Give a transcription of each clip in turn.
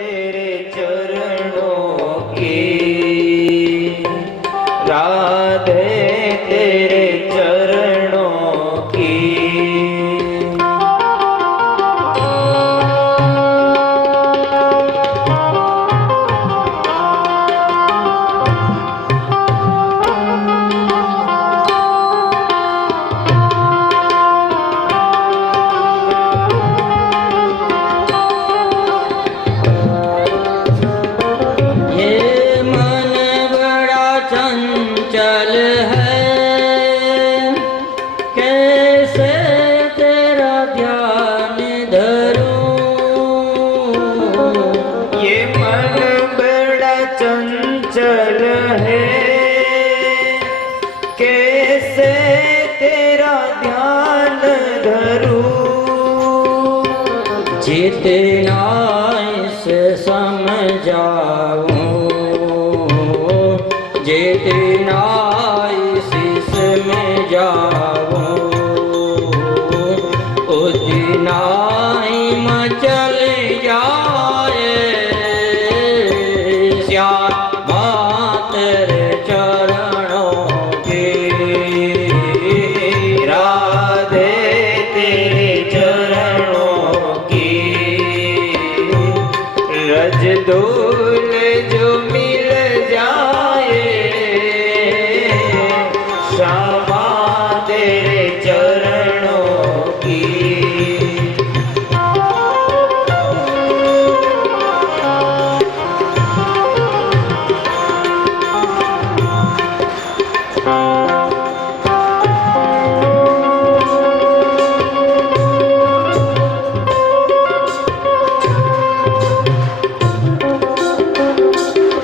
तेरे चरणों की, राधे तेरे चरणों की। चंचल है, कैसे तेरा ध्यान धरूं। ये मन बड़ा चंचल है, कैसे तेरा ध्यान धरूं। जितना इसे समझाऊं, जितना इस में जाऊं, उतना ही मचल जाए श्यामा तेरे चरणों की, राधे तेरे चरणों की। रज दूल जो मिल जाए, श्यामा तेरे चरणों की।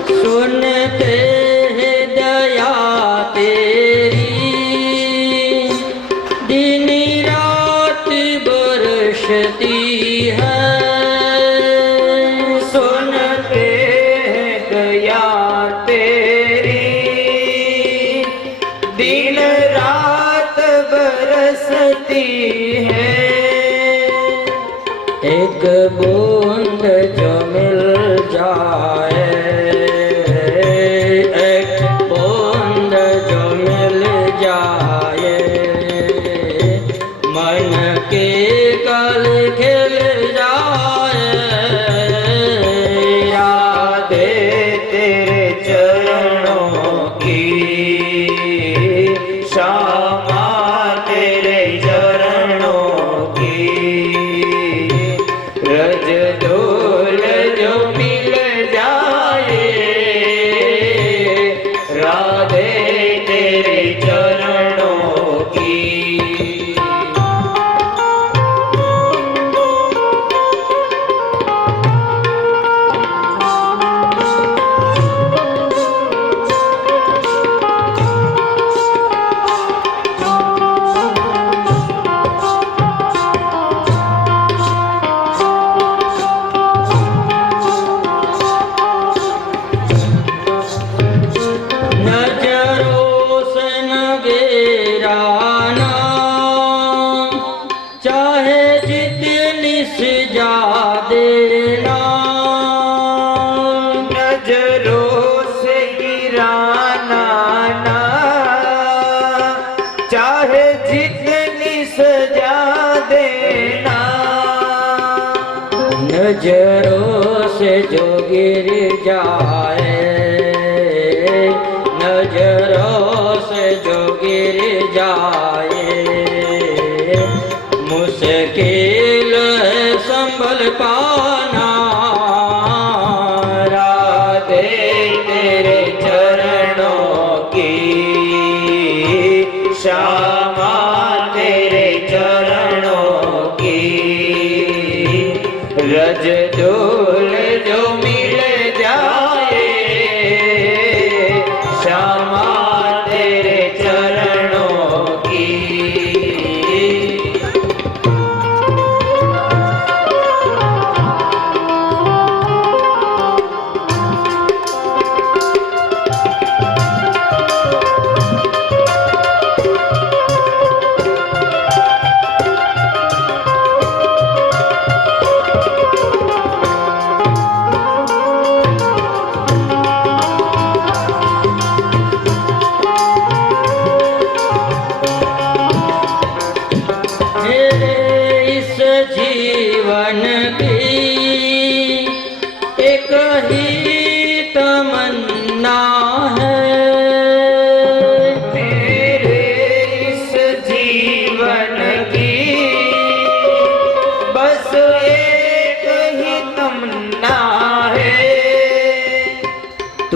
सुनते हैं दया तेरी, दिन रात बरसती है। सुनते हैं दया तेरी, दिन रात बरसती है। एक बूंद जो मिल जाए, एक बूंद जो मिल जाए, मन के कल खिल जाए। राधे तेरे चरणों की, श्यामा तेरे चरणों की। रज दूल जो मिल जाए, राधे तेरे चरणों की। नजरों से न गिराना, चाहे जितनी सजा देना। नजरों से गिराना ना, चाहे जितनी सजा देना। नजरों से जो गिर जाए, नजरों से जो गिर जाए, मुश्किल है संभल पाना। राधे तेरे चरणों की, श्यामा तेरे चरणों की। रज दूल जो मिल जाए, श्यामा तेरे चरणों की।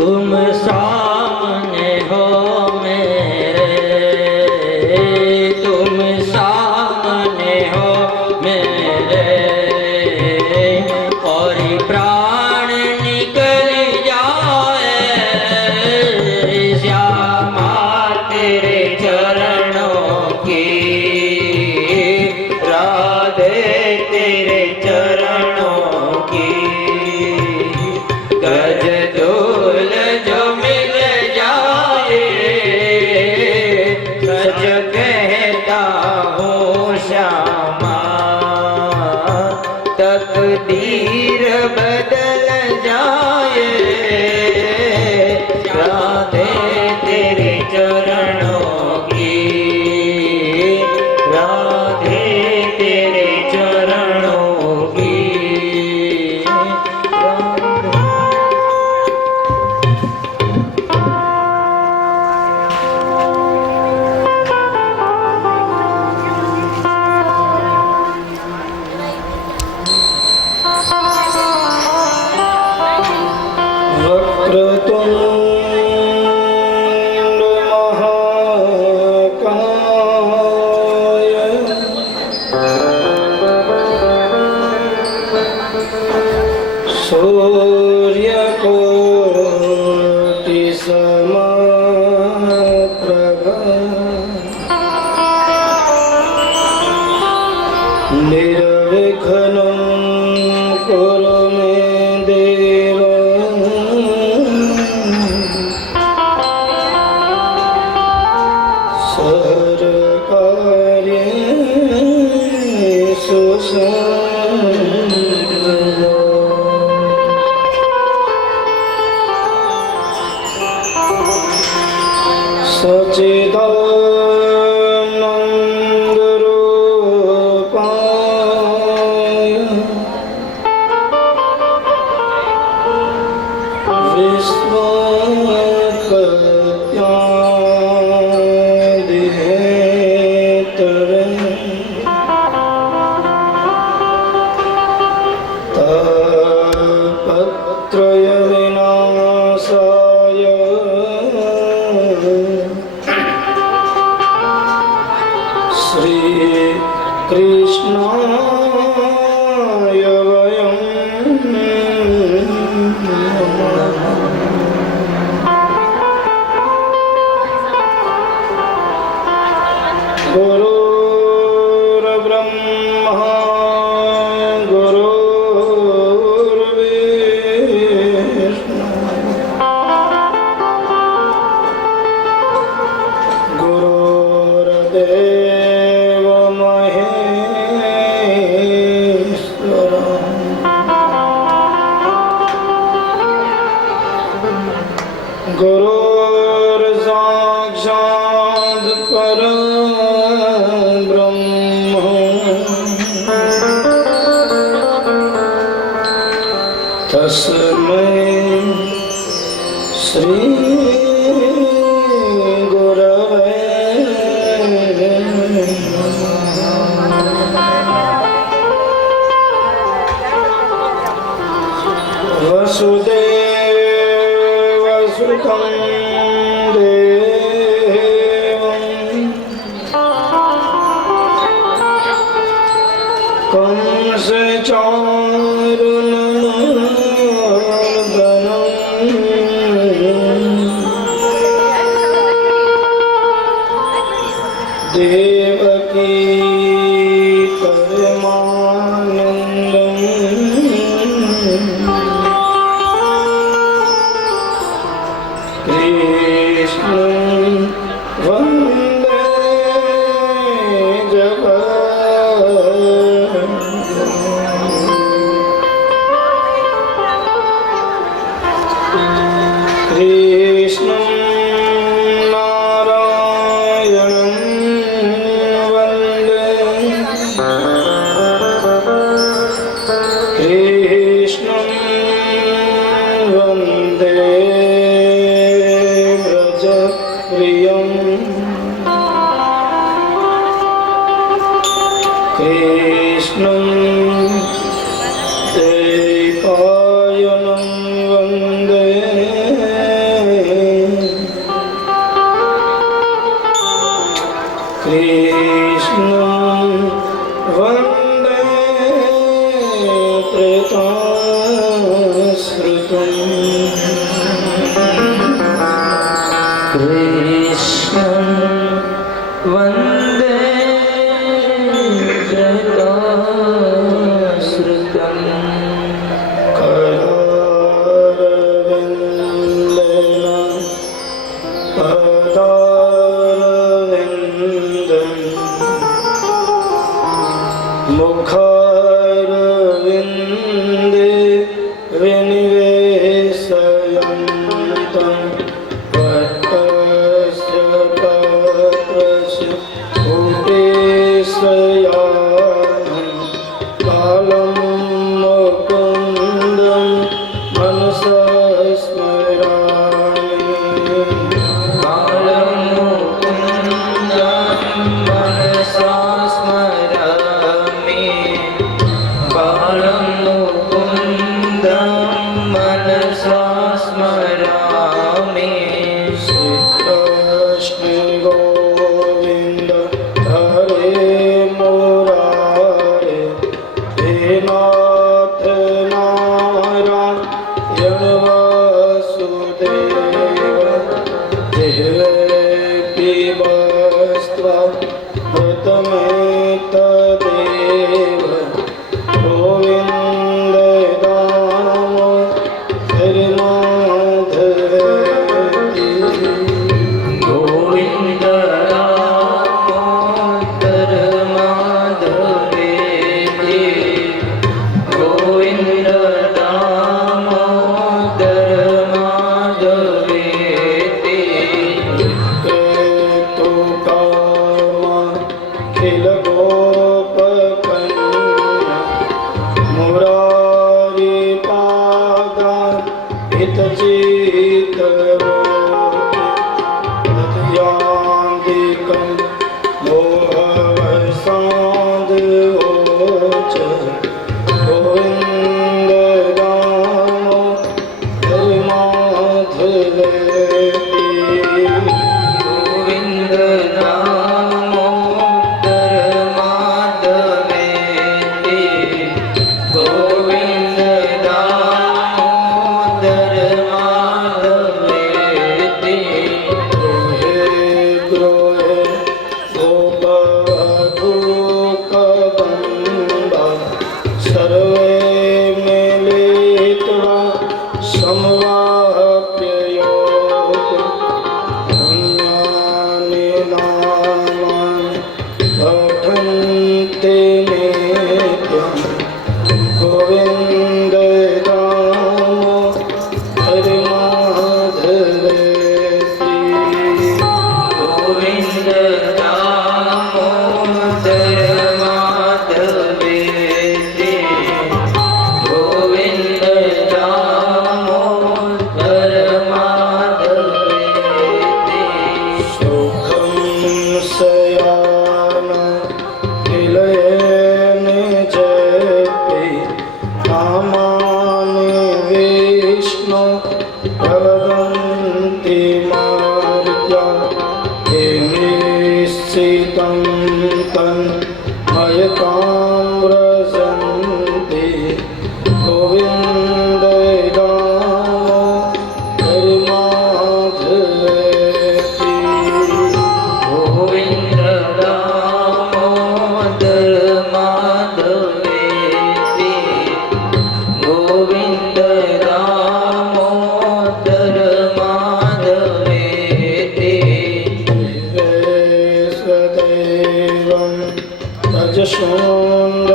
तुम सामने हो मेरे, तुम सामने हो मेरे, और प्राण निकल जाए श्यामा तेरे चरणों की, राधे तेरे चरणों की, गज धूल जो मिल जाए सच कहता हूँ श्यामा, तकदीर बदल जाए, राधे तेरे चरणों की, राधे तेरे चरणों की, वक्रतुण्ड महाकाय सूर्यकोटि समप्रभा निर्विघ्नं कुरु मे देव, सर्वकार्येषु सर्वदा। सच्चिदानन्दरूपाय विश्वकल्याणहेतवे तापत्रयविनाशाय श्रीकृष्णाय वयं नमः। गुरुर्ब्रह्मा गुरुर्विष्णु गुरुर्देव महेश्वरा, गुरुर्साक्षात् परब्रह्म, तस्मै श्री गुरवे वसुदेवसुतं देवं कंसचारुनन्दनं देवकी परमानन्दम् कृष्णं वन्दे जगद्गुरुं। कृष्णं नारायणं वन्दे, कृष्णं वन्दे व्रजप्रियं, कृष्णं द्वैपायनं वन्दे कृष्णं वन्दे जटाश्रुतम् मुखारविन्दे विनिवेशयन्तं वटस्य पत्रस्य पुटेशयानं कालं मुकुन्दं मनसा स्मरामि बालं मुकुन्दं मनसा स्मरामि बालं मुकुन्दं मनसा स्मरामि श्रीकृष्ण गोविन्द हरे मुरारे हे नाथ नारायण वासुदेव देवकी वस्त्वतमेतदेव गोविन्द दामोदर माधवेति गोविन्द दामोदर माधवेति गोविन्द दामोदर माधवेति केतु कामा खिल गोपकन्या मुरारी पादा हितचितरोतियान्दिकं मोहवसादोच गोविन्द दामोदर माधवेति गोविन्द दामोदर माधवेति गोविन्द दामोदर माधवेति हे द्रोहे गोपधूकदम्बा सर्वे मिलित्वा समवाप्ययोत् पुण्यानि नामानि पठन्ति नित्यं गोविन्द दामोदर माधवेति गोविन्द दामोदर माधवेति गोविन्द दामोदर माधवेति सुखं शयान किलयन जपि नामानि विष्णु प्रवदन्ति मार्या हे निश्चितं तन्मयतां व्रजन्ति गोविन्द दामोदर माधवेति गोविन्द दामोदर माधवेति गोविन्द दामोदर माधवेति सदैवं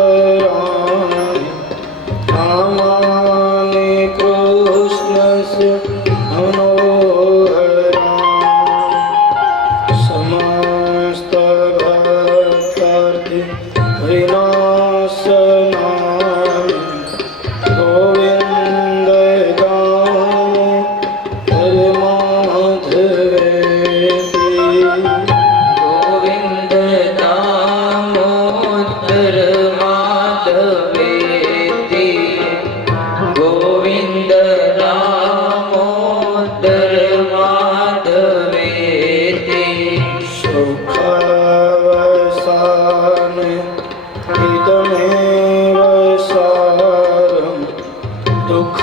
रजसुन्दराणि नामानि कृष्णस्य मनोहराणि समस्तभक्तार्ति विनाशनानि गोविन्द दामोदर माधवेति गोविन्द दामोदर माधवेति गोविन्द दामोदर माधवेति सुखावसान इदमेव सारं दुःख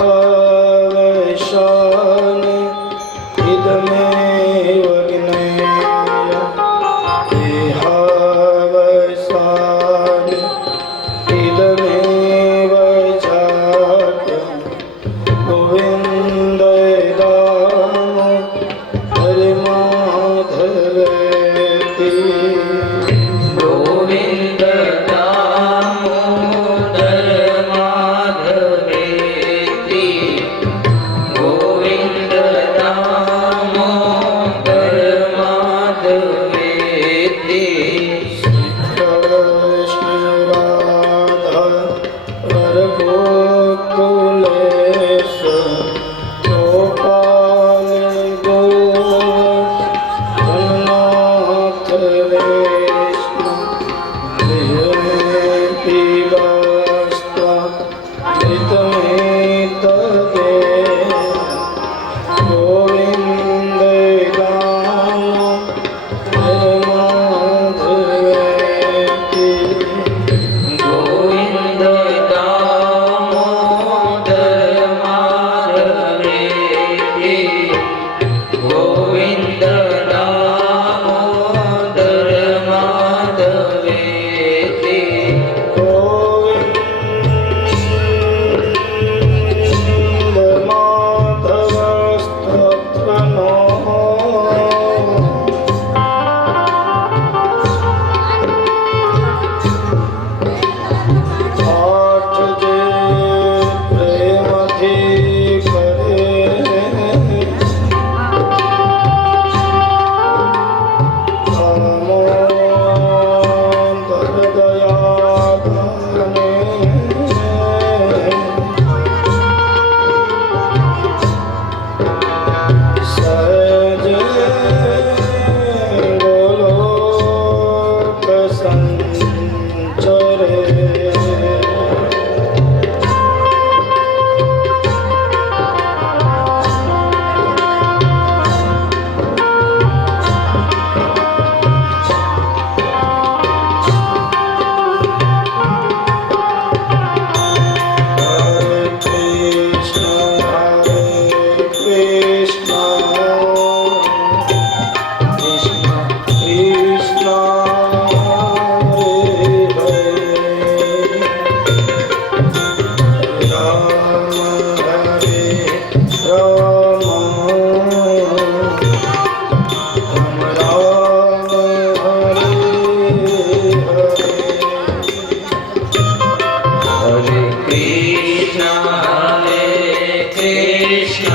Krishna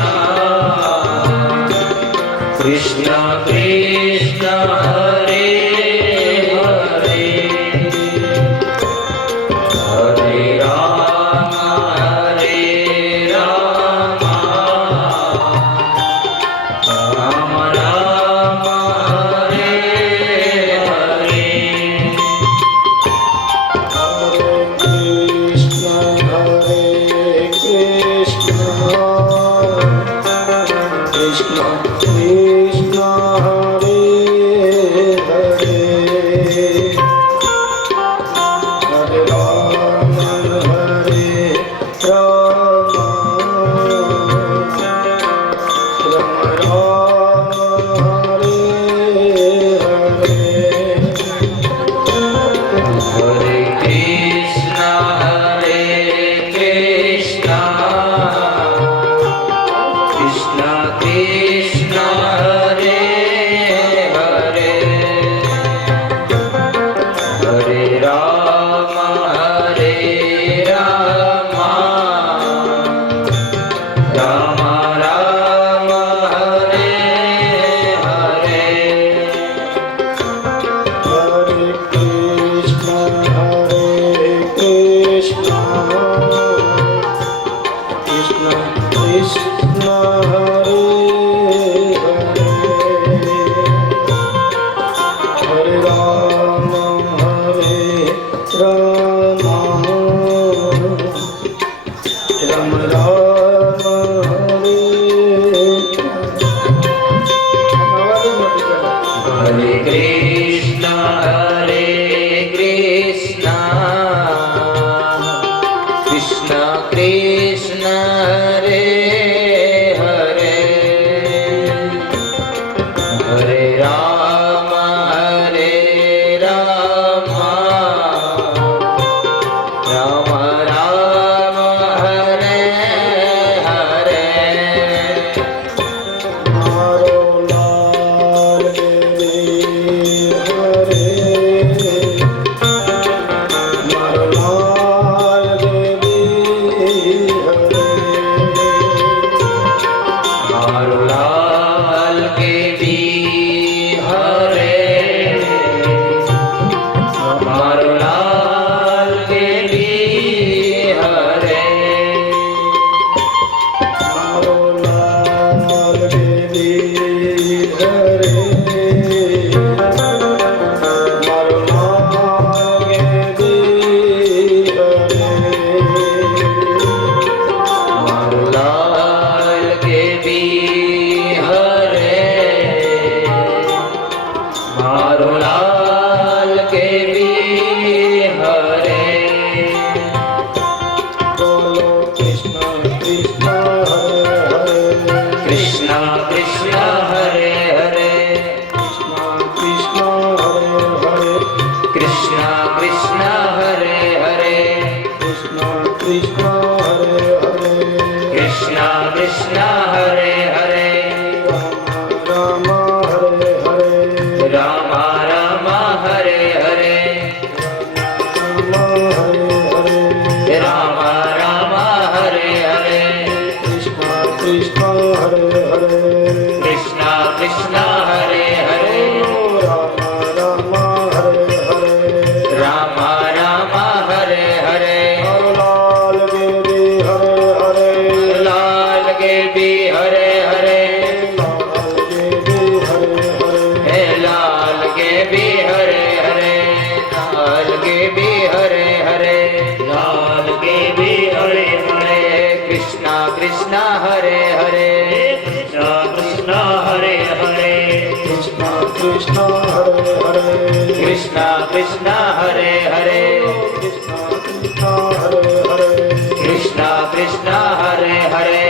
Krishna Krishna Hare Hare Hare Ram Ram Ram Hare Hare Krishna Krishna Hare Hare Hare Rama Hare Rama Rama Rama Hare Hare Hare Krishna Krishna Krishna Hare Hare Hare Rama Rama Rama Hare Hare Hare Krishna Krishna Krishna Hare Hare Hare Rama Rama Rama Rama Hare Hare Krishna Krishna Krishna Hare Hare Hare Rama Rama Rama Hare Hare Maro Lal Hare Hare Maro Lal Hare Marulal ke bi hare Marulal ke bi hare Maro Lal Hare Hare Maro Lal Marulal ke bi hare Marulal ke bi hare Bolo Krishna Krishna Hare Hare Krishna Krishna Hare Hare Krishna Krishna Hare Hare Krishna Krishna Hare Hare Rama Rama Hare Hare Rama Rama Hare Hare Rama Rama Hare Hare Rama Rama Hare Hare Krishna Krishna Hare Hare Krishna Krishna Hare Hare Rama Rama Hare Hare Lal ke bi hare hare Lal ke bi Hare Hare Lal ke bi hare hare Lal ke bi hare hare Krishna Krishna Hare Hare Krishna Krishna Hare Hare Krishna Krishna Hare Hare Krishna Krishna Hare Hare Krishna Krishna Hare Krishna Krishna Hare Hare Hare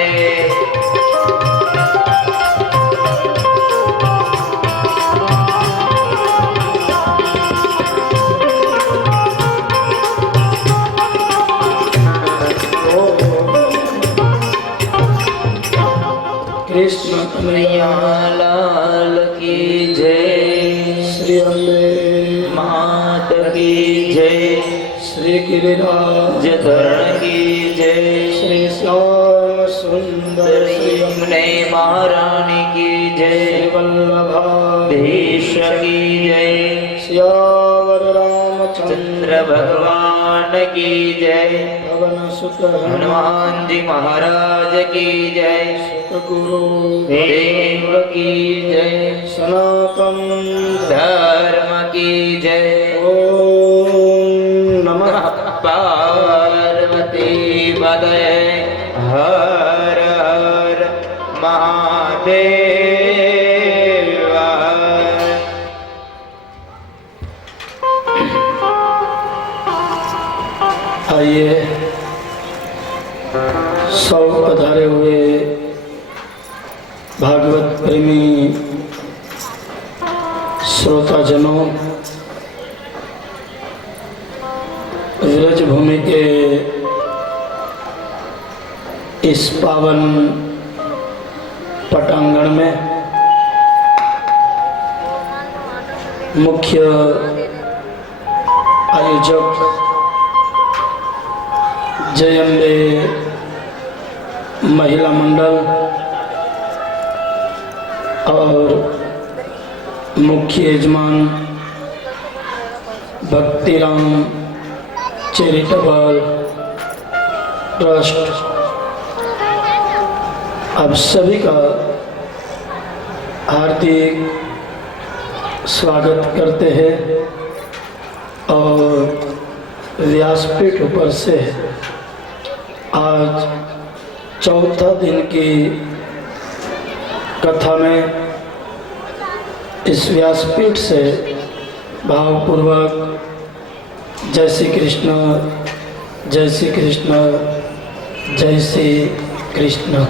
Krishna Kanhaiya Lal की जय श्री अम्बे मात की जय श्री गिरिराज जधरण की जय श्री श्याम सुंदर श्री यमुने महारानी की जय, वल्लभाधीश देश की जय, सियावर रामचंद्र चंद्र भगवान की जय, पवन सुत हनुमान जी महाराज की जय, गुरु देव की जय, सनातन धर्म की जय। ओम नमः पार्वती पदये हर हर महादेव हर। आइए सौ पधारे हुए भागवत प्रेमी श्रोताजनों, व्रज भूमि के इस पावन पटांगण में मुख्य आयोजक जय अम्बे महिला मंडल और मुख्य यजमान भक्तिराम चैरिटेबल ट्रस्ट, आप सभी का हार्दिक स्वागत करते हैं और व्यासपीठ ऊपर से आज चौथा दिन की कथा में इस व्यासपीठ से भावपूर्वक जय श्री कृष्ण, जय श्री कृष्ण, जय श्री कृष्ण।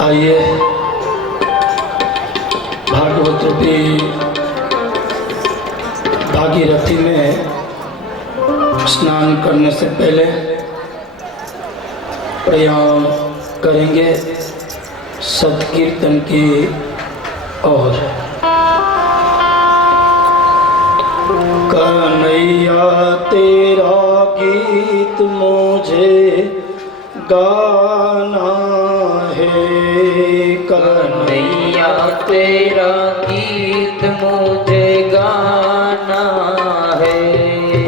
आइए भागवत रूपी भागीरथी में स्नान करने से पहले प्रयाण करेंगे सत्कीर्तन की ओर। कन्हैया तेरा गीत मुझे गाना है, कन्हैया तेरा गीत मुझे गाना है,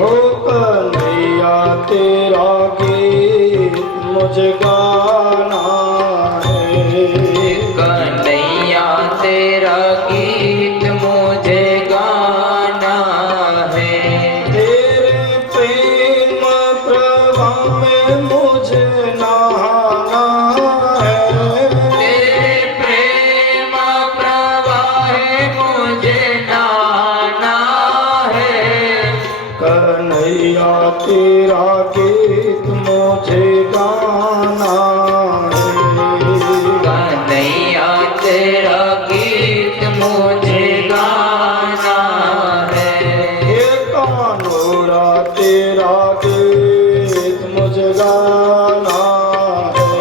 ओ कन्हैया तेरा गीत मुझे गाना है, कन्हैया तेरा गीत मुझे गाना है, तेरे प्रेम प्रवाह में मुझे नहाना है, तेरे प्रेम प्रवाह मुझे नाना है, कन्हैया तेरा गीत मुझे गाना है, कन्हैया तेरा गीत मुझे गाना है, हे कानूरा तेरा गीत मुझे गाना है,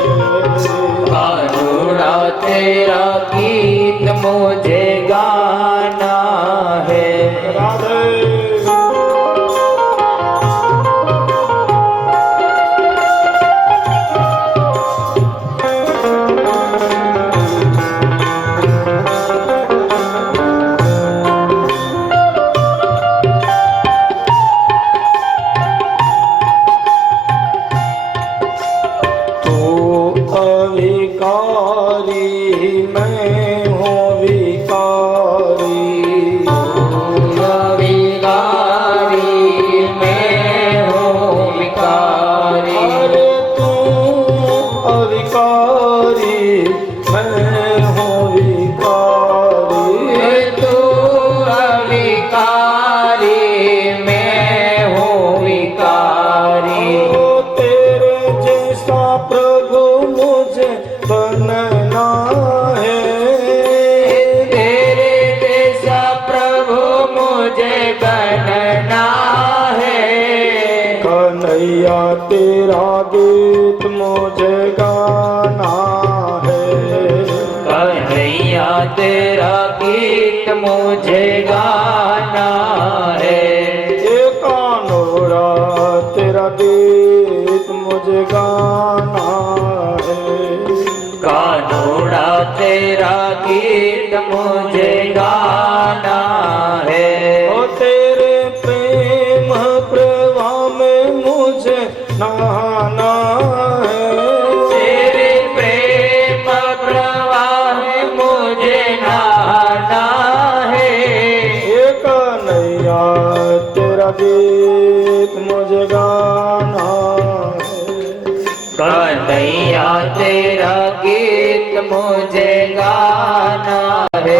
कानूड़ा तेरा गीत मुझे गाना है। राधे तेरा गीत मुझे गाना है, तेरा गीत मुझे गाना है। ये कानोरा तेरा गीत मुझे गाना है। कानोड़ा तेरा गीत मुझे गाना है। ओ तेरे प्रेम प्रवाह में मुझे नहाना है। तेरे प्रेम प्रवाह में मुझे नहाना है। ये कन्हैया तेरा गीत मुझे गाना है। कन्हैया तेरा गीत मुझे गाना है।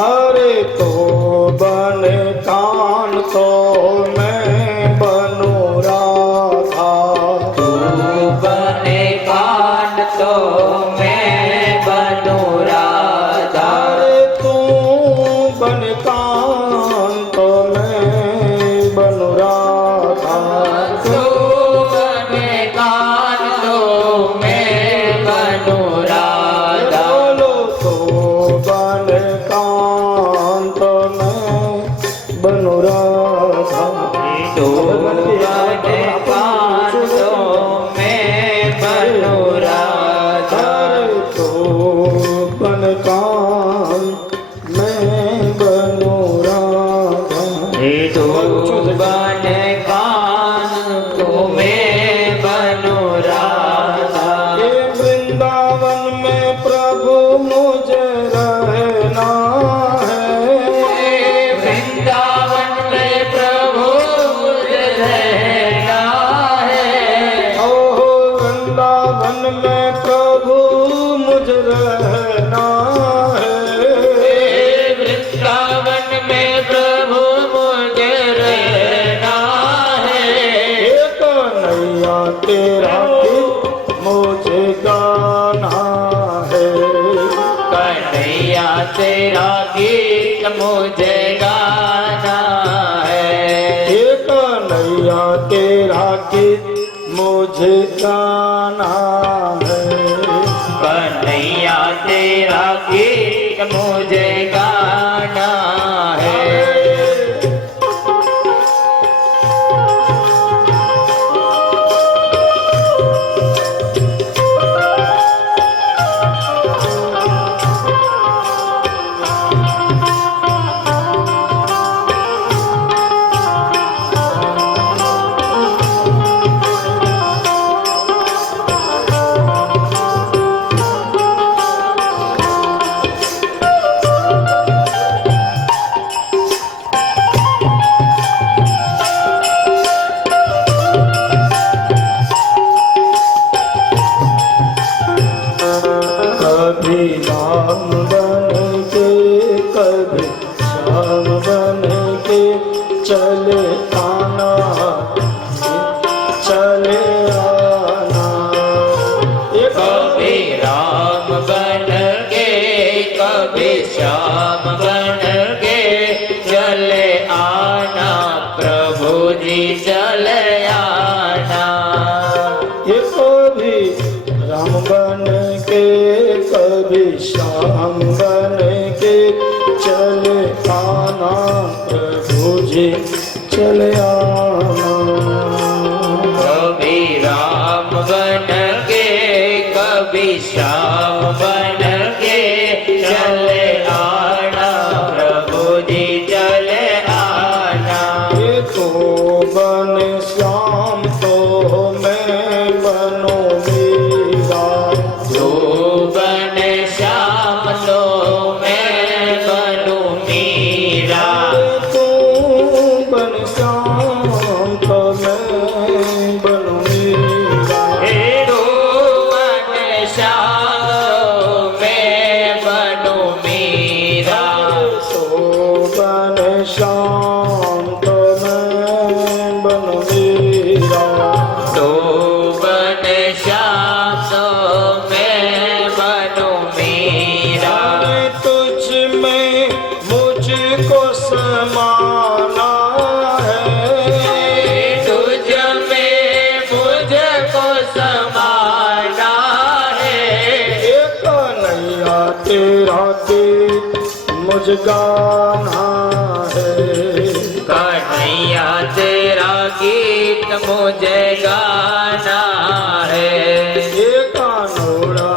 अरे तो बन कान तो मैं बनूं राधा। तू बने कान तो मैं बनूं राधा। अरे तू बन कान तो मैं बनूं राधा। तू बने कान तो मैं बनूं राधा। बोलो तो बन कान तो मैं बनूं राधा। तू बने कान तो मैं बनूं राधा। अरे तो बन कान मैं बनूं राधा। तू बने कान तो मैं बनूं राधा। ये वृंदावन में प्रभु मुझे रहना है। वृंदावन में प्रभु मुझे रहना है। ओहो वृंदावन में प्रभु मुझे रहना है। वृंदावन में प्रभु मुझे रहना है। ये कन्हैया तेरा गीत मुझे गाना है। कन्हैया तेरा गीत मुझे गाना है। ये कन्हैया तेरा गीत मुझे गाना है। कन्हैया तेरा गीत मुझे गाना है। कभी राम बन के कभी श्याम बन के चले आना चले आना। ये कभी राम बन के कभी श्याम बन के चले आना प्रभु जी चले आना। ये कभी राम बन के कभी श्याम बन के चले आना प्रभु जी चले आना। कभी राम बन के कभी श्याम बन के चले आना प्रभु जी चले आना। ये तो बन श्याम तो मैं बनूं मीरा। तू बन श्याम तो मैं बनूं मीरा। तू बन श्याम श्याम तो मैं बन मीरा। तू बन श्याम तो मैं बनूं मीरा। तुझ में मुझको समाना है, तुझ में मुझको समाना है। एक नैया तेरा गीत मुझ गाना है। कन्हैया तेरा गीत मुझे गाना है। ये कानोड़ा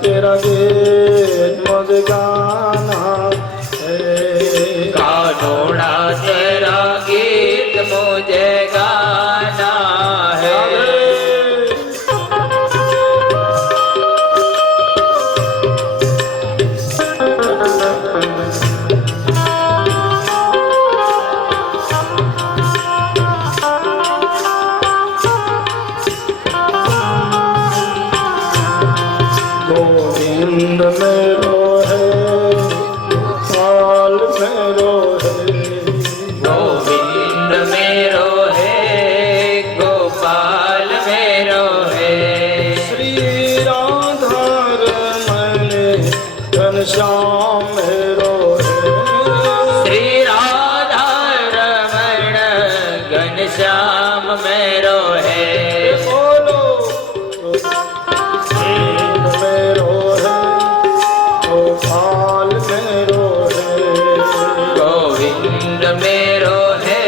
तेरा गीत मुझे गाना है। कानोड़ा तेरा गीत मुझे गाना है। गोविंद मेरो है, गोपाल मेरो है। गोविंद मेरो है, गोपाल मेरो है। श्री राधा रमण घनश्याम मेरो है। श्री राधा रमण घनश्याम मेरो है। बोलो गोविंद मेरो है, गोपाल मेरो है। गोविंद मेरो है,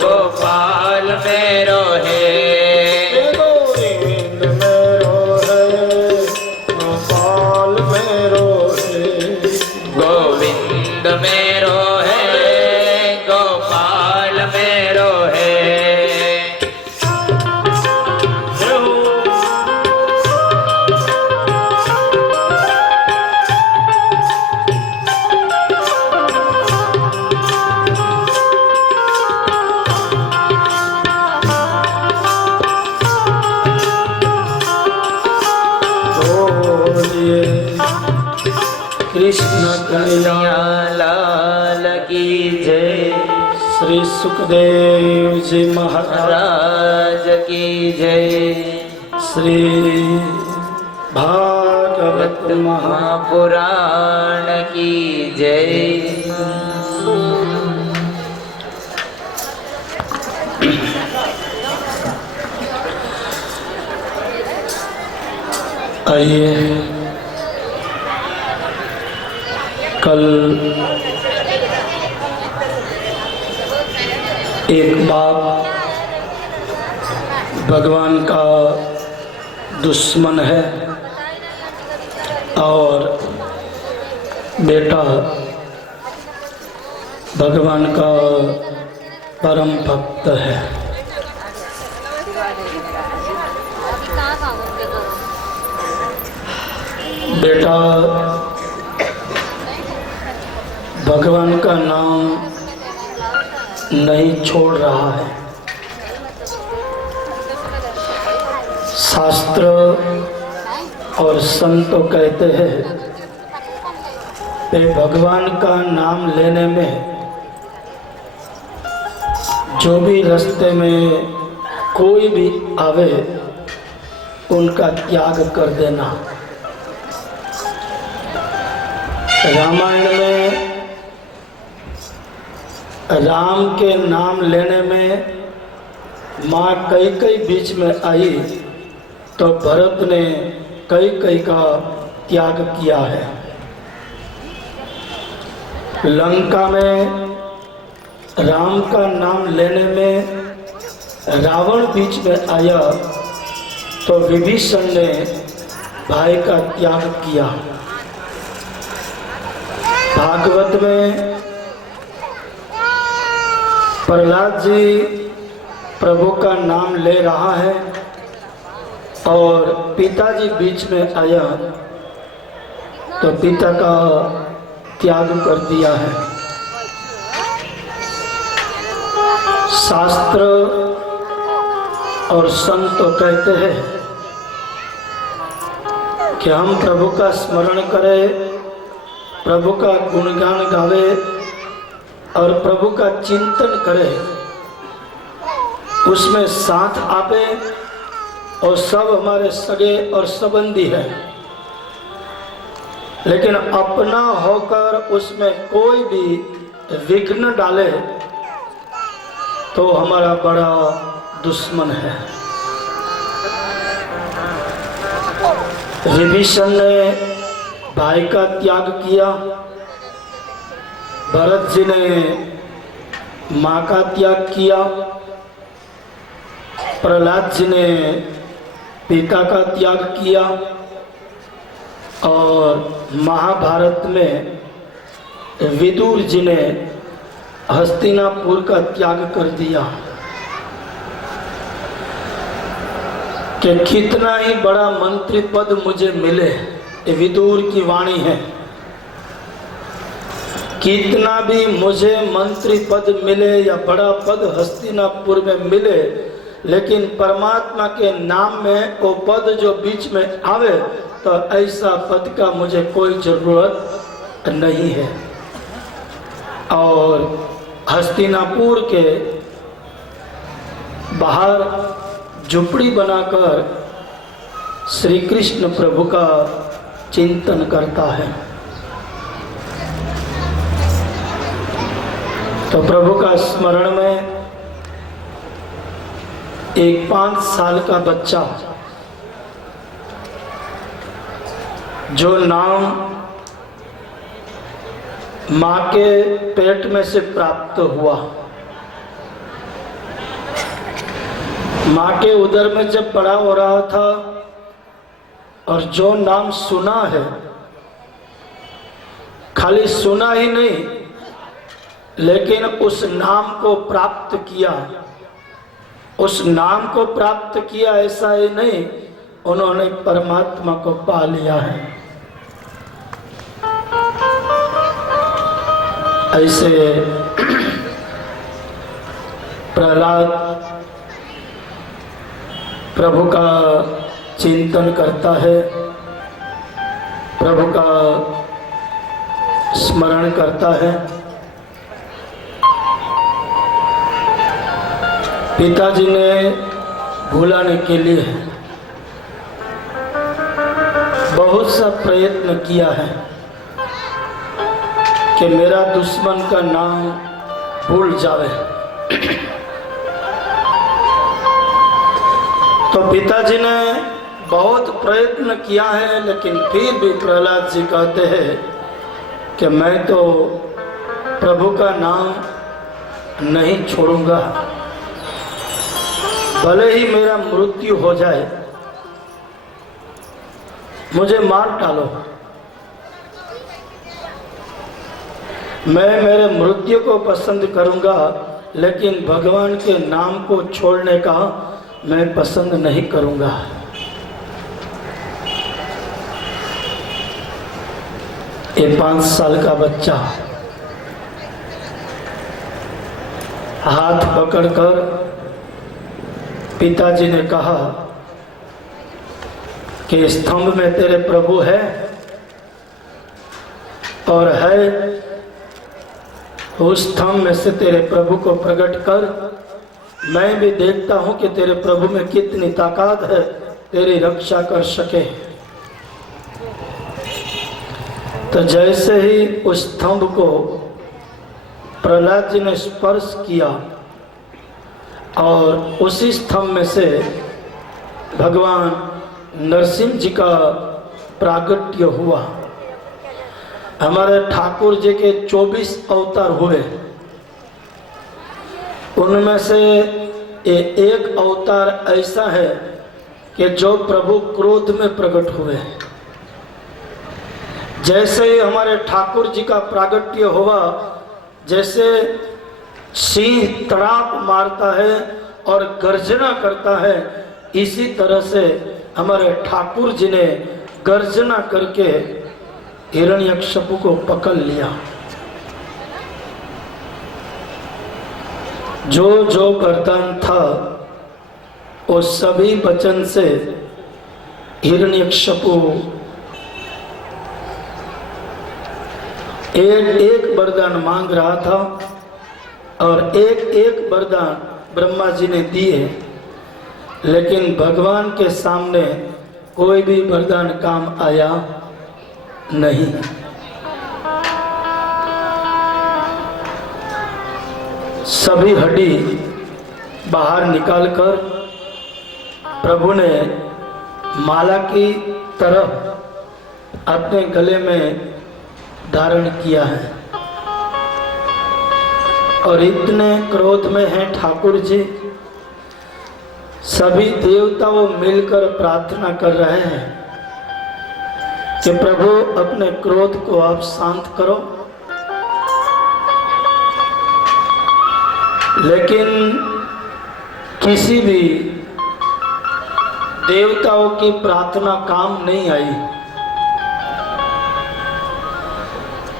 गोपाल मेरो है। गोविंद मेरो है, गोपाल मेरो है। गोविंद मेरो है, गोपाल मेरो है। बोलिए कृष्ण कन्हैया लाल की जय। श्री सुखदेव जी महाराज राज की जय। श्री भागवत महा महापुराण की जय। आइए कल एक बाप भगवान का दुश्मन है और बेटा भगवान का परम भक्त है। बेटा भगवान का नाम नहीं छोड़ रहा है। शास्त्र और संत तो कहते हैं कि भगवान का नाम लेने में जो भी रास्ते में कोई भी आवे उनका त्याग कर देना। रामायण में राम के नाम लेने में माँ कैकेयी बीच में आई तो भरत ने कैकेयी का त्याग किया है। लंका में राम का नाम लेने में रावण बीच में आया तो विभीषण ने भाई का त्याग किया। भागवत में प्रहलाद जी प्रभु का नाम ले रहा है और पिताजी बीच में आया तो पिता का त्याग कर दिया है। शास्त्र और संत तो कहते हैं कि हम प्रभु का स्मरण करें, प्रभु का गुणगान गावे और प्रभु का चिंतन करे, उसमें साथ आपे और सब हमारे सगे और संबंधी है, लेकिन अपना होकर उसमें कोई भी विघ्न डाले तो हमारा बड़ा दुश्मन है। विभीषण ने भाई का त्याग किया, भरत जी ने माँ का त्याग किया, प्रहलाद जी ने पिता का त्याग किया, और महाभारत में विदुर जी ने हस्तिनापुर का त्याग कर दिया। कि कितना ही बड़ा मंत्री पद मुझे मिले, ये विदुर की वाणी है, कितना भी मुझे मंत्री पद मिले या बड़ा पद हस्तिनापुर में मिले, लेकिन परमात्मा के नाम में वो पद जो बीच में आवे तो ऐसा पद का मुझे कोई जरूरत नहीं है। और हस्तिनापुर के बाहर झुपड़ी बनाकर श्री कृष्ण प्रभु का चिंतन करता है। तो प्रभु का स्मरण में एक 5 साल का बच्चा जो नाम माँ के पेट में से प्राप्त हुआ, माँ के उदर में जब बड़ा हो रहा था, और जो नाम सुना है, खाली सुना ही नहीं लेकिन उस नाम को प्राप्त किया, उस नाम को प्राप्त किया, ऐसा ही नहीं, उन्होंने परमात्मा को पा लिया है। ऐसे प्रहलाद प्रभु का चिंतन करता है, प्रभु का स्मरण करता है। पिताजी ने भुलाने के लिए बहुत सा प्रयत्न किया है कि मेरा दुश्मन का नाम भूल जावे। तो पिताजी ने बहुत प्रयत्न किया है, लेकिन फिर भी प्रहलाद जी कहते हैं कि मैं तो प्रभु का नाम नहीं छोड़ूंगा, भले ही मेरा मृत्यु हो जाए, मुझे मार डालो, मैं मेरे मृत्यु को पसंद करूंगा, लेकिन भगवान के नाम को छोड़ने का मैं पसंद नहीं करूंगा। ये 5 साल का बच्चा हाथ पकड़कर पिताजी ने कहा कि स्तंभ में तेरे प्रभु है, और है उस स्तंभ में से तेरे प्रभु को प्रकट कर, मैं भी देखता हूं कि तेरे प्रभु में कितनी ताकत है, तेरी रक्षा कर सके। तो जैसे ही उस स्तंभ को प्रहलाद जी ने स्पर्श किया, और उसी स्तंभ में से भगवान नरसिंह जी का प्रागट्य हुआ। हमारे ठाकुर जी के 24 अवतार हुए, उनमें से एक अवतार ऐसा है कि जो प्रभु क्रोध में प्रकट हुए। जैसे ही हमारे ठाकुर जी का प्रागट्य हुआ, जैसे सिंह तड़ाप मारता है और गर्जना करता है, इसी तरह से हमारे ठाकुर जी ने गर्जना करके हिरण्यकश्यप को पकड़ लिया। जो जो वरदान था वो सभी वचन से हिरण्यकश्यप एक वरदान मांग रहा था, और एक एक वरदान ब्रह्मा जी ने दिए, लेकिन भगवान के सामने कोई भी वरदान काम आया नहीं। सभी हड्डी बाहर निकालकर प्रभु ने माला की तरह अपने गले में धारण किया है। और इतने क्रोध में हैं ठाकुर जी, सभी देवताओं मिलकर प्रार्थना कर रहे हैं कि प्रभु अपने क्रोध को आप शांत करो। लेकिन किसी भी देवताओं की प्रार्थना काम नहीं आई।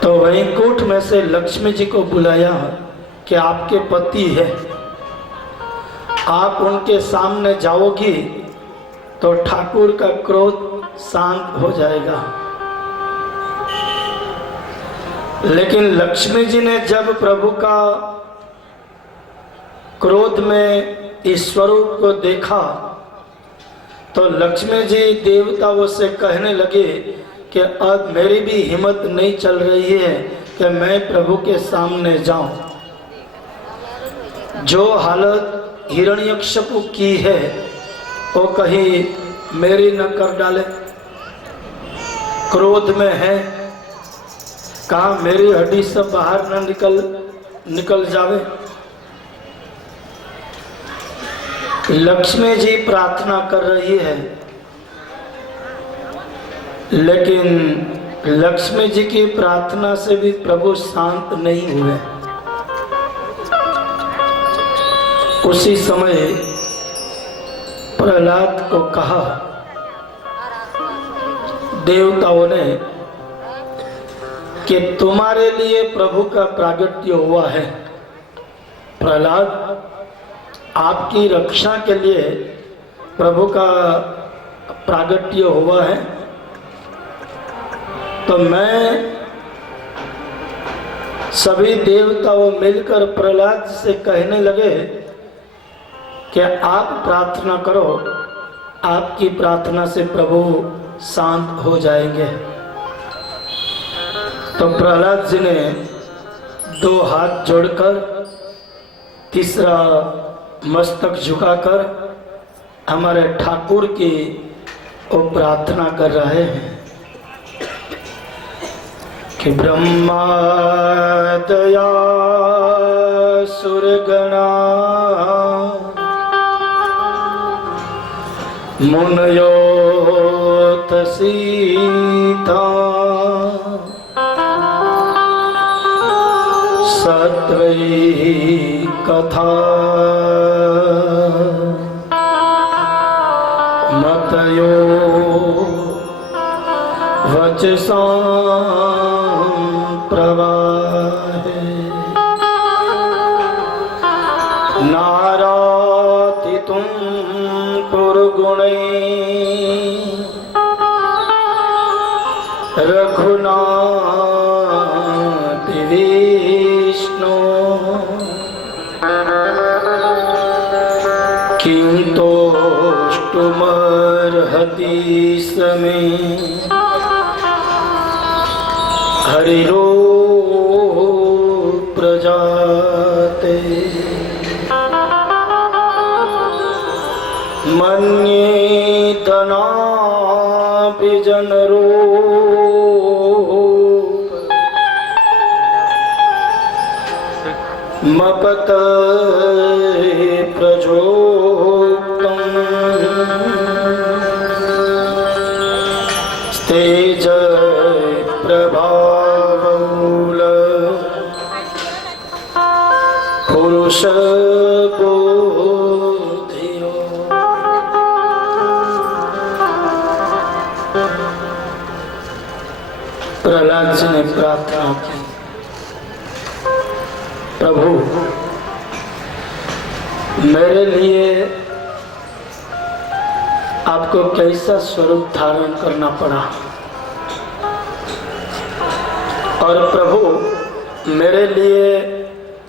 तो वैकुंठ में से लक्ष्मी जी को बुलाया कि आपके पति है, आप उनके सामने जाओगी तो ठाकुर का क्रोध शांत हो जाएगा। लेकिन लक्ष्मी जी ने जब प्रभु का क्रोध में इस स्वरूप को देखा तो लक्ष्मी जी देवताओं से कहने लगे कि अब मेरी भी हिम्मत नहीं चल रही है कि मैं प्रभु के सामने जाऊं। जो हालत हिरण्यकश्यपु की है वो कहीं मेरी न कर डाले। क्रोध में है, कहा मेरी हड्डी सब बाहर न निकल जावे। लक्ष्मी जी प्रार्थना कर रही है, लेकिन लक्ष्मी जी की प्रार्थना से भी प्रभु शांत नहीं हुए। उसी समय प्रहलाद को कहा देवताओं ने कि तुम्हारे लिए प्रभु का प्रागट्य हुआ है। प्रहलाद, आपकी रक्षा के लिए प्रभु का प्रागट्य हुआ है। तो मैं सभी देवताओं मिलकर प्रहलाद से कहने लगे कि आप प्रार्थना करो, आपकी प्रार्थना से प्रभु शांत हो जाएंगे। तो प्रहलाद जी ने दो हाथ जोड़कर, तीसरा मस्तक झुकाकर हमारे ठाकुर की वो प्रार्थना कर रहे हैं कि ब्रह्मा दया सुरगणा मुनयो तसीता सत्वै कथा मतयो वचसां प्रवाहे नारातितुं पुरगुणै रघुनाथि विष्णु किं तोष्टुमर्हति समे हरिरो प्रजाते मन्ये धनाभिजनरूप मपत प्रजोक्तम् तेज प्रभावूल पुरुष बोधियो। प्रहलाद जी ने प्रार्थना की, प्रभु मेरे लिए आपको कैसा स्वरूप धारण करना पड़ा, और प्रभु मेरे लिए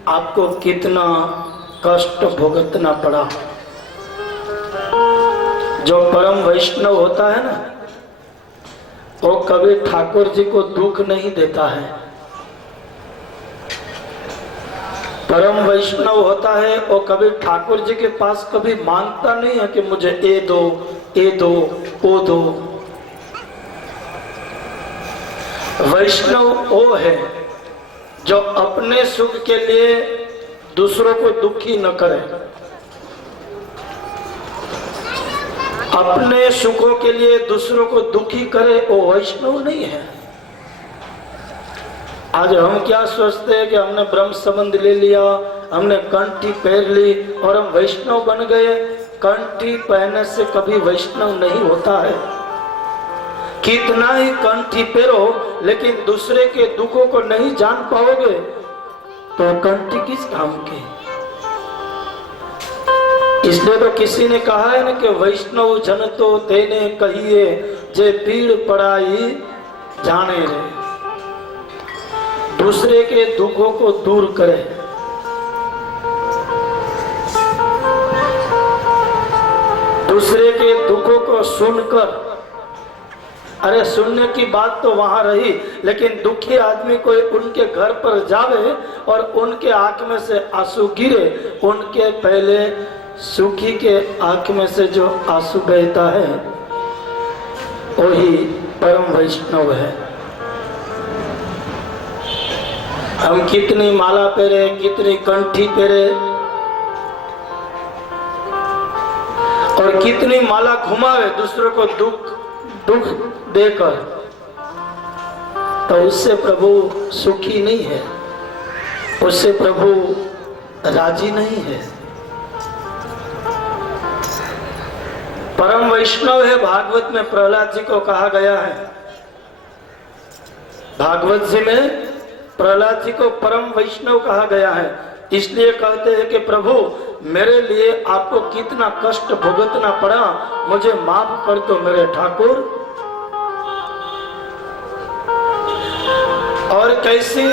आपको कितना कष्ट भुगतना पड़ा। जो परम वैष्णव होता है ना, वो कभी ठाकुर जी को दुख नहीं देता है। परम वैष्णव होता है वो कभी ठाकुर जी के पास कभी मांगता नहीं है कि मुझे ये दो, ये दो, वो दो। वैष्णव वो है जो अपने सुख के लिए दूसरों को दुखी न करे, अपने सुखों के लिए दूसरों को दुखी करे, वो वैष्णव नहीं है। आज हम क्या सोचते हैं कि हमने ब्रह्म संबंध ले लिया, हमने कंठी पहन ली और हम वैष्णव बन गए। कंठी पहनने से कभी वैष्णव नहीं होता है। कितना ही कंठी पहनो, लेकिन दूसरे के दुखों को नहीं जान पाओगे तो कंठी किस काम की। इसलिए तो किसी ने कहा है ना कि वैष्णव जन तो तेने कहिए, जे पीड़ पड़ाई जाने रे। दूसरे के दुखों को दूर करे। दूसरे के दुखों को सुनकर, अरे सुनने की बात तो वहां रही, लेकिन दुखी आदमी कोई उनके घर पर जावे और उनके आंख में से आंसू गिरे, उनके पहले सुखी के आंख में से जो आंसू बहता है वही परम वैष्णव है। हम कितनी माला पहरे, कितनी कंठी पहरे और कितनी माला घुमावे दूसरों को दुख देकर, तो उससे प्रभु सुखी नहीं है, उससे प्रभु राजी नहीं है। परम वैष्णव है। भागवत में प्रहलाद जी को कहा गया है, भागवत जी में प्रहलाद जी को परम वैष्णव कहा गया है। इसलिए कहते हैं कि प्रभु मेरे लिए आपको कितना कष्ट भुगतना पड़ा, मुझे माफ कर दो मेरे ठाकुर। और कैसी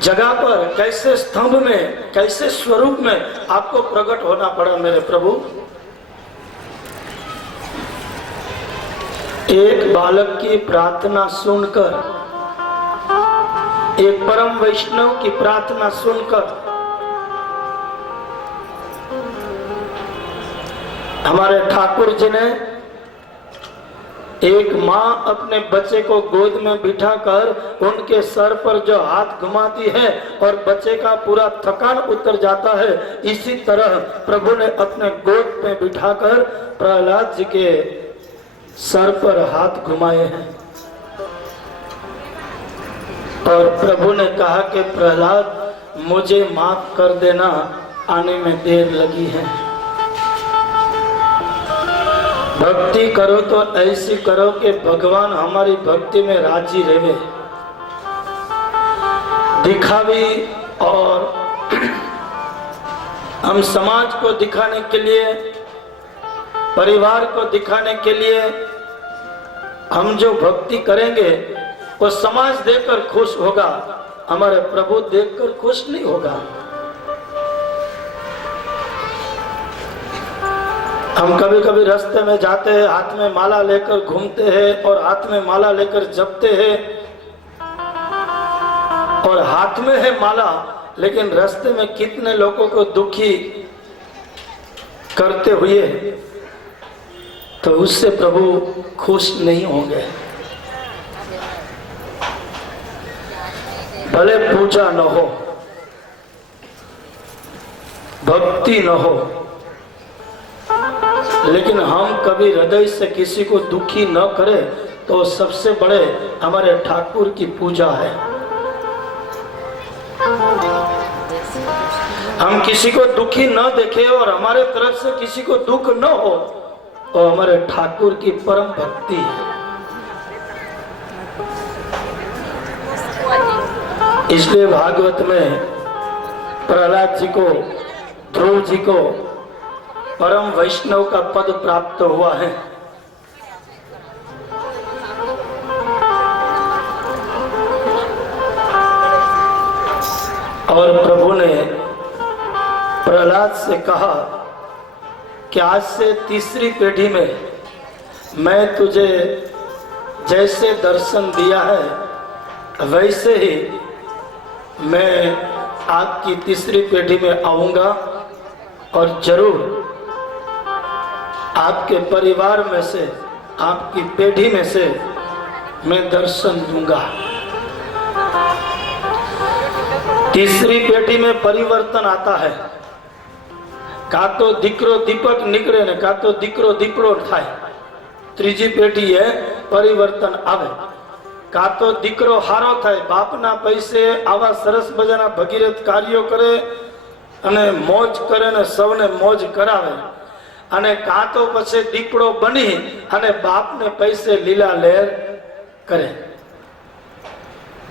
जगह पर, कैसे स्तंभ में, कैसे स्वरूप में आपको प्रकट होना पड़ा मेरे प्रभु। एक बालक की प्रार्थना सुनकर, एक परम वैष्णव की प्रार्थना सुनकर हमारे ठाकुर जी ने, एक माँ अपने बच्चे को गोद में बिठाकर उनके सर पर जो हाथ घुमाती है और बच्चे का पूरा थकान उतर जाता है, इसी तरह प्रभु ने अपने गोद में बिठाकर प्रहलाद जी के सर पर हाथ घुमाए हैं। और प्रभु ने कहा कि प्रहलाद मुझे माफ कर देना, आने में देर लगी है। भक्ति करो तो ऐसी करो कि भगवान हमारी भक्ति में राजी रहे। दिखावी और हम समाज को दिखाने के लिए, परिवार को दिखाने के लिए हम जो भक्ति करेंगे वो समाज देखकर खुश होगा, हमारे प्रभु देखकर खुश नहीं होगा। हम कभी कभी रास्ते में जाते हैं, हाथ में माला लेकर घूमते हैं और हाथ में माला लेकर जपते हैं और हाथ में है माला, लेकिन रास्ते में कितने लोगों को दुखी करते हुए, तो उससे प्रभु खुश नहीं होंगे। भले पूजा न हो, भक्ति न हो, लेकिन हम कभी हृदय से किसी को दुखी न करें तो सबसे बड़े हमारे ठाकुर की पूजा है। हम किसी को दुखी न देखें और हमारे तरफ से किसी को दुख न हो तो हमारे ठाकुर की परम भक्ति है। इसलिए भागवत में प्रहलाद जी को, ध्रुव जी को परम वैष्णव का पद प्राप्त हुआ है। और प्रभु ने प्रहलाद से कहा कि आज से तीसरी पीढ़ी में मैं तुझे जैसे दर्शन दिया है वैसे ही मैं आपकी तीसरी पीढ़ी में आऊंगा और जरूर आपके परिवार में से, आपकी पीढ़ी में से मैं दर्शन दूंगा। तीसरी पीढ़ी में परिवर्तन आता है। का तो दीकरो दीपक निकले ने का तो दीकरो दीपड़ो थाय। ત્રીજી પેઢી है परिवर्तन आवे। का तो दीकरो हारो थाय, बापना पैसे आवा सरस मजाना भगीरथ कार्यों करे अने मौज करे ने सौने मौज करावे, अने का तो पछे दीपड़ो बनी अने बापने पैसे लीला लहर करे।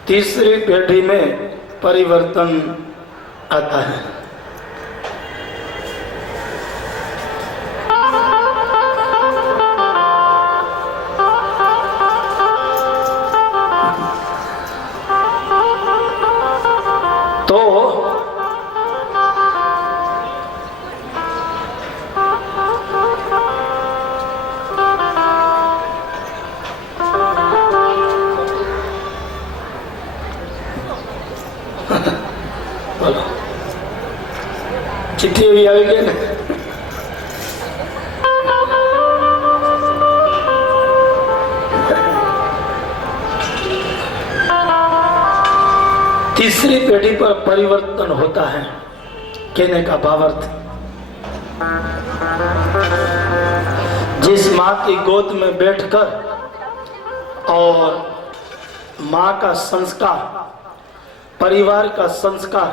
तीसरी पीढ़ी में परिवर्तन आता है। तो बोलो चिट्ठी भी आ गई ना। तीसरी पीढ़ी पर परिवर्तन होता है। कहने का भावार्थ, जिस माँ की गोद में बैठकर और माँ का संस्कार, परिवार का संस्कार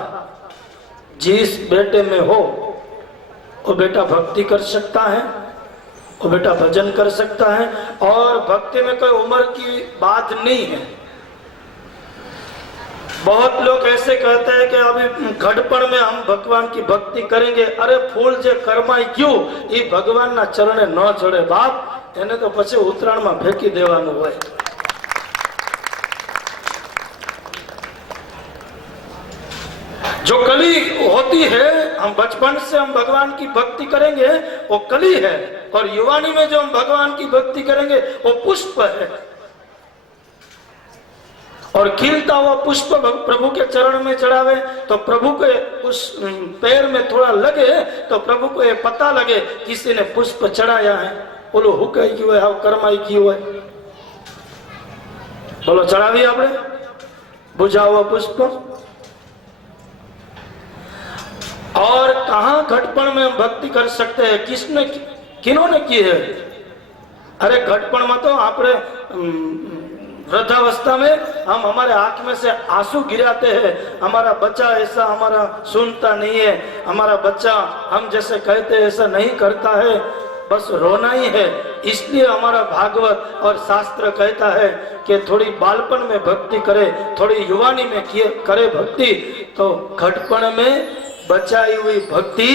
जिस बेटे में हो, वो बेटा भक्ति कर सकता है, वो बेटा भजन कर सकता है। और भक्ति में कोई उम्र की बात नहीं है। बहुत लोग ऐसे कहते हैं कि अभी घड़पण में हम भगवान की भक्ति करेंगे। अरे फूल जे करमाई क्यों ये भगवान ना चरणे न चढ़े बाप, એને तो પછી ઉતરાણ में फेंकी देवानुं होय। जो कली होती है, हम बचपन से हम भगवान की भक्ति करेंगे वो कली है, और युवानी में जो हम भगवान की भक्ति करेंगे वो पुष्प है। और खिलता हुआ पुष्प प्रभु के चरण में चढ़ावे तो प्रभु के उस पैर में थोड़ा लगे तो प्रभु को ये पता लगे किसी ने पुष्प चढ़ाया है। बोलो हुकाई क्यों है, कर्माई क्यों है। बोलो चढ़ावी आपने बुझा हुआ पुष्प। और कहां घटपण में हम भक्ति कर सकते हैं, किसने किन्होंने की है। अरे घटपण में तो आपने वृद्धावस्था में हम हमारे आंख में से आंसू गिराते हैं। हमारा बच्चा ऐसा हमारा सुनता नहीं है, हमारा बच्चा हम जैसे कहते हैं ऐसा नहीं करता है, बस रोना ही है। इसलिए हमारा भागवत और शास्त्र कहता है कि थोड़ी बालपन में भक्ति करे, थोड़ी युवानी में करे भक्ति। तो घटपण में बचाई हुई भक्ति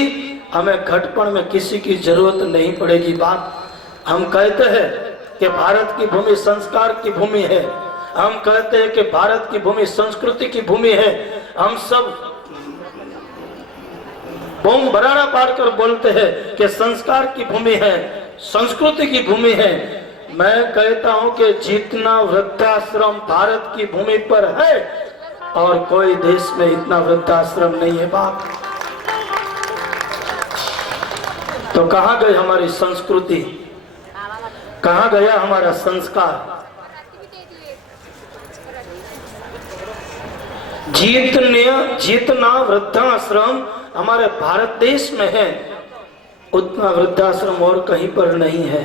हमें घटपण में किसी की जरूरत नहीं पड़ेगी। बात हम कहते हैं कि भारत की भूमि संस्कार की भूमि है, हम कहते हैं कि भारत की भूमि संस्कृति की भूमि है। हम सब बम बराड़ा पाड़कर बोलते हैं कि संस्कार की भूमि है, संस्कृति की भूमि है। मैं कहता हूं कि जितना वृद्धाश्रम भारत की भूमि पर है और कोई देश में इतना वृद्धाश्रम नहीं है। बाप तो कहां गई हमारी संस्कृति, कहां गया हमारा संस्कार। जितना वृद्धाश्रम हमारे भारत देश में है उतना वृद्धाश्रम और कहीं पर नहीं है।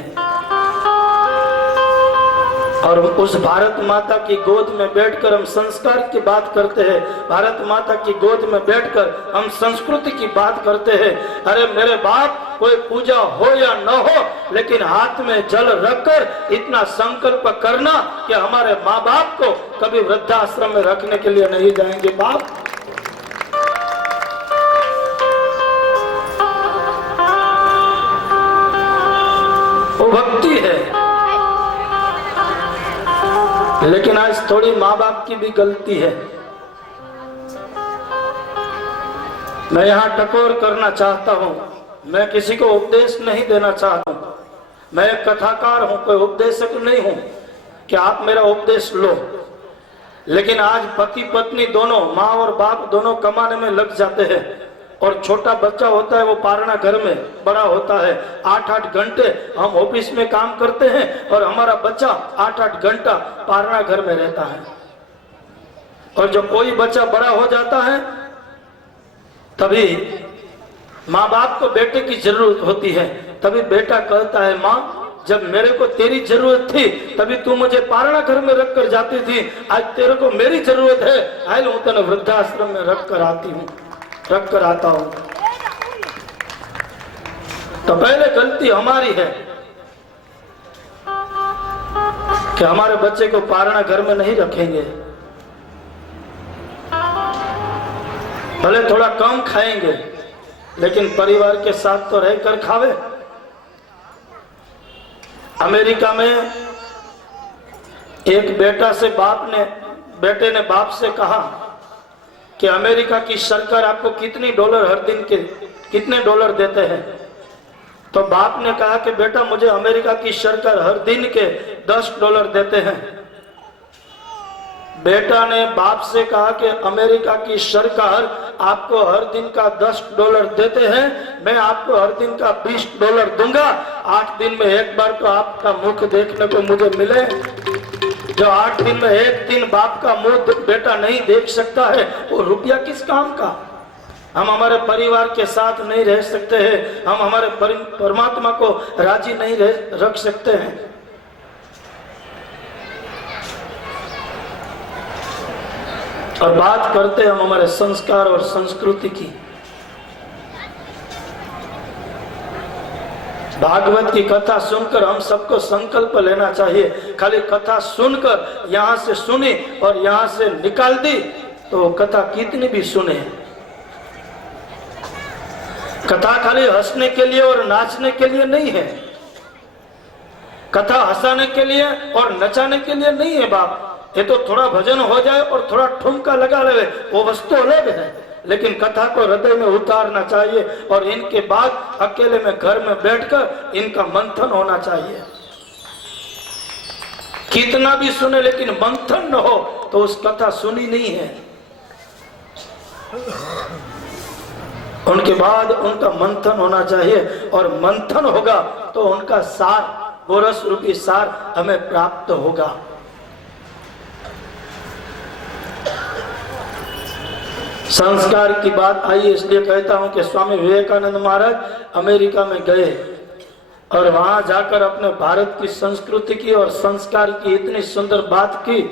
और उस भारत माता की गोद में बैठकर हम संस्कार की बात करते हैं, भारत माता की गोद में बैठकर हम संस्कृति की बात करते हैं। अरे मेरे बाप, कोई पूजा हो या न हो, लेकिन हाथ में जल रखकर इतना संकल्प करना कि हमारे माँ बाप को कभी वृद्धाश्रम में रखने के लिए नहीं जाएंगे। बाप वो भक्ति है। लेकिन आज थोड़ी माँ बाप की भी गलती है। मैं यहाँ टकोर करना चाहता हूँ, मैं किसी को उपदेश नहीं देना चाहता हूँ। मैं एक कथाकार हूँ, कोई उपदेशक नहीं हूँ कि आप मेरा उपदेश लो। लेकिन आज पति पत्नी दोनों, माँ और बाप दोनों कमाने में लग जाते हैं और छोटा बच्चा होता है वो पारना घर में बड़ा होता है। 8-8 घंटे हम ऑफिस में काम करते हैं और हमारा बच्चा 8-8 घंटा पारना घर में रहता है। और जब कोई बच्चा बड़ा हो जाता है तभी माँ बाप को बेटे की जरूरत होती है। तभी बेटा कहता है, माँ जब मेरे को तेरी जरूरत थी तभी तू मुझे पारना घर में रख कर जाती थी, आज तेरे को मेरी जरूरत है, आए हूं तेने वृद्धाश्रम में रख कर आता हूं। तो पहले गलती हमारी है कि हमारे बच्चे को पारना घर में नहीं रखेंगे, भले थोड़ा कम खाएंगे लेकिन परिवार के साथ तो रहकर खावे। अमेरिका में एक बेटे ने बाप से कहा कि अमेरिका की सरकार आपको कितने डॉलर देते हैं। तो बाप ने कहा कि बेटा मुझे अमेरिका की सरकार हर दिन के $10 देते हैं। बेटा ने बाप से कहा कि अमेरिका की सरकार आपको हर दिन का $10 देते हैं, मैं आपको हर दिन का $20 दूंगा। 8 दिन में एक बार तो आपका मुख देखने को मुझे मिले। जो 8 दिन में एक दिन बाप का मुंह बेटा नहीं देख सकता है वो रुपया किस काम का। हम हमारे परिवार के साथ नहीं रह सकते हैं, हम हमारे परमात्मा को राजी नहीं रख सकते हैं। और बात करते हैं हम हमारे संस्कार और संस्कृति की। भागवत की कथा सुनकर हम सबको संकल्प लेना चाहिए। खाली कथा सुनकर यहाँ से सुनी और यहाँ से निकाल दी तो कथा कितनी भी सुने। कथा खाली हंसने के लिए और नाचने के लिए नहीं है, कथा हंसाने के लिए और नचाने के लिए नहीं है बाप। ये तो थोड़ा भजन हो जाए और थोड़ा ठुमका लगा ले वो वस्तु अलग है, लेकिन कथा को हृदय में उतारना चाहिए और इनके बाद अकेले में घर में बैठकर इनका मंथन होना चाहिए। कितना भी सुने लेकिन मंथन न हो तो उस कथा सुनी नहीं है। उनके बाद उनका मंथन होना चाहिए और मंथन होगा तो उनका सार, गोरस रूपी सार हमें प्राप्त होगा। संस्कार की बात आई इसलिए कहता हूं कि स्वामी विवेकानंद महाराज अमेरिका में गए और वहां जाकर अपने भारत की संस्कृति की और संस्कार की इतनी सुंदर बात की।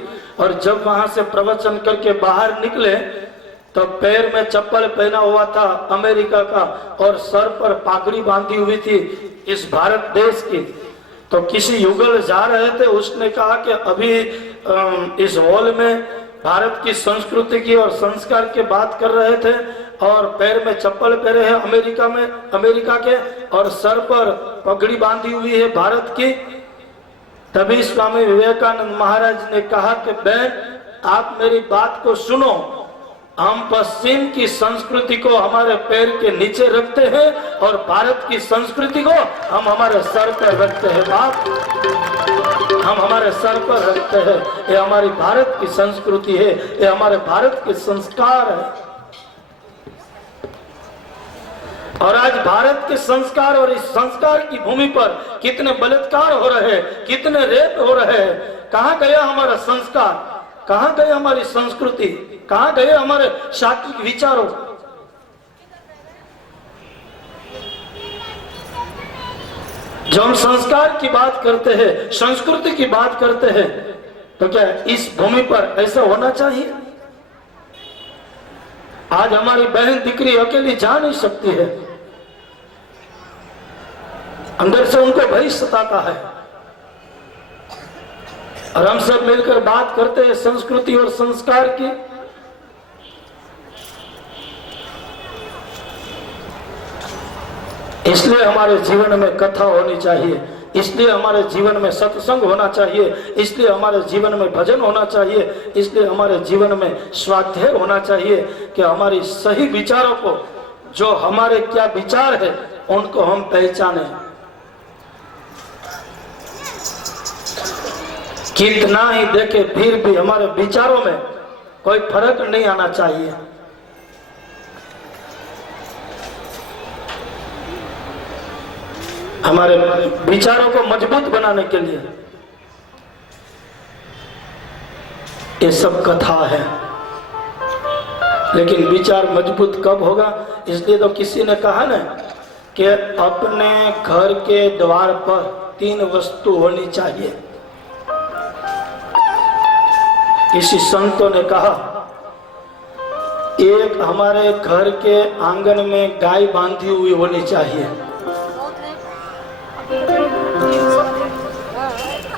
और जब वहां से प्रवचन करके बाहर निकले तो पैर में चप्पल पहना हुआ था अमेरिका का और सर पर पागड़ी बांधी हुई थी इस भारत देश की। तो किसी युगल जा रहे थे, उसने कहा कि अभी इस हॉल में भारत की संस्कृति की और संस्कार की बात कर रहे थे और पैर में चप्पल पहने हैं अमेरिका के और सर पर पगड़ी बांधी हुई है भारत की। तभी स्वामी विवेकानंद महाराज ने कहा कि बहन आप मेरी बात को सुनो, हम पश्चिम की संस्कृति को हमारे पैर के नीचे रखते हैं और भारत की संस्कृति को हम हमारे सर पर रखते हैं। बाप हम हमारे सर पर रखते हैं, ये हमारी भारत की संस्कृति है, ये हमारे भारत के संस्कार है। और आज भारत के संस्कार और इस संस्कार की भूमि पर कितने बलात्कार हो रहे हैं, कितने रेप हो रहे हैं। कहाँ गया हमारा संस्कार, कहाँ गए हमारी संस्कृति, कहाँ गए हमारे सात्विक विचारों। जब हम संस्कार की बात करते हैं, संस्कृति की बात करते हैं, तो क्या इस भूमि पर ऐसा होना चाहिए? आज हमारी बहन दीकरी अकेली जा नहीं सकती है, अंदर से उनको भय सताता है। और हम सब मिलकर बात करते हैं संस्कृति और संस्कार की। इसलिए हमारे जीवन में कथा होनी चाहिए, इसलिए हमारे जीवन में सत्संग होना चाहिए, इसलिए हमारे जीवन में भजन होना चाहिए, इसलिए हमारे जीवन में स्वाध्याय होना चाहिए कि हमारी सही विचारों को जो हमारे क्या विचार है उनको हम पहचाने। कितना ही देखे फिर भी हमारे विचारों में कोई फर्क नहीं आना चाहिए। हमारे विचारों को मजबूत बनाने के लिए ये सब कथा है। लेकिन विचार मजबूत कब होगा? इसलिए तो किसी ने कहा ना कि अपने घर के द्वार पर 3 वस्तु होनी चाहिए। किसी संतों ने कहा, एक हमारे घर के आंगन में गाय बांधी हुई होनी चाहिए।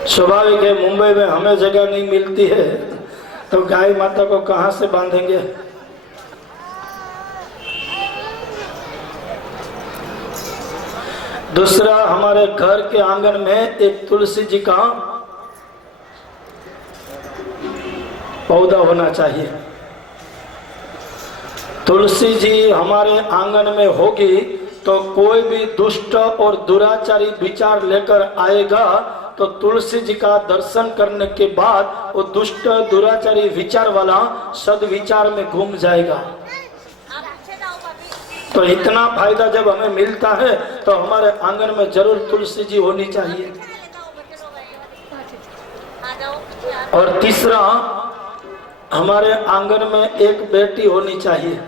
स्वाभाविक है, मुंबई में हमें जगह नहीं मिलती है तो गाय माता को कहां से बांधेंगे? दूसरा, हमारे घर के आंगन में एक तुलसी जी का पौधा होना चाहिए। तुलसी जी हमारे आंगन में होगी तो कोई भी दुष्ट और दुराचारी विचार लेकर आएगा तो तुलसी जी का दर्शन करने के बाद वो दुष्ट दुराचारी विचार वाला सद्विचार में घूम जाएगा। तो इतना फायदा जब हमें मिलता है तो हमारे आंगन में जरूर तुलसी जी होनी चाहिए। और तीसरा, हमारे आंगन में एक बेटी होनी चाहिए।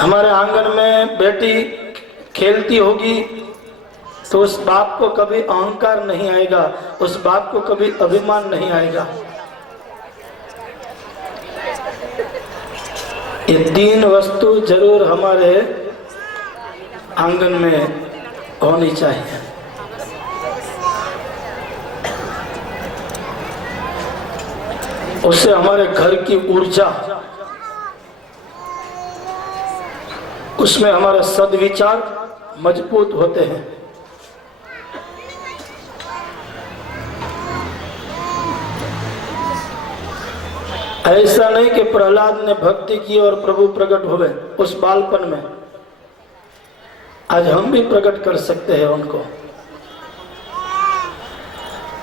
हमारे आंगन में बेटी खेलती होगी तो उस बाप को कभी अहंकार नहीं आएगा, उस बाप को कभी अभिमान नहीं आएगा। ये 3 वस्तु जरूर हमारे आंगन में होनी चाहिए। उससे हमारे घर की ऊर्जा, उसमें हमारे सद्विचार मजबूत होते हैं। ऐसा नहीं कि प्रहलाद ने भक्ति की और प्रभु प्रकट हुए उस बालपन में। आज हम भी प्रकट कर सकते हैं उनको,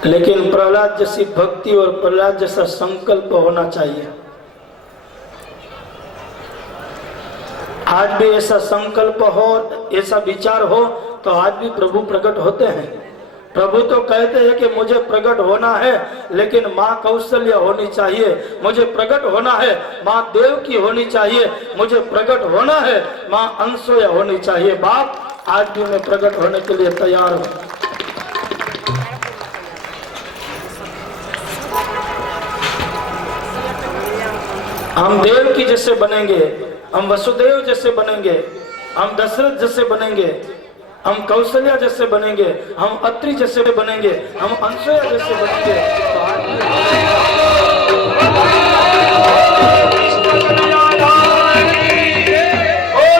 लेकिन प्रहलाद जैसी भक्ति और प्रहलाद जैसा संकल्प होना चाहिए। आज भी ऐसा संकल्प हो, ऐसा विचार हो तो आज भी प्रभु प्रकट होते हैं। प्रभु तो कहते हैं कि मुझे प्रकट होना है लेकिन माँ कौशल्या होनी चाहिए, मुझे प्रकट होना है माँ देव की होनी चाहिए, मुझे प्रकट होना है माँ अनसुया होनी चाहिए। बाप, आज भी मैं प्रकट होने के लिए तैयार हूँ। हम देव की जैसे बनेंगे, हम वसुदेव जैसे बनेंगे, हम दशरथ जैसे बनेंगे, हम कौशल्या जैसे बनेंगे, हम अत्रि जैसे बनेंगे, हम अनसुया जैसे बनेंगे तो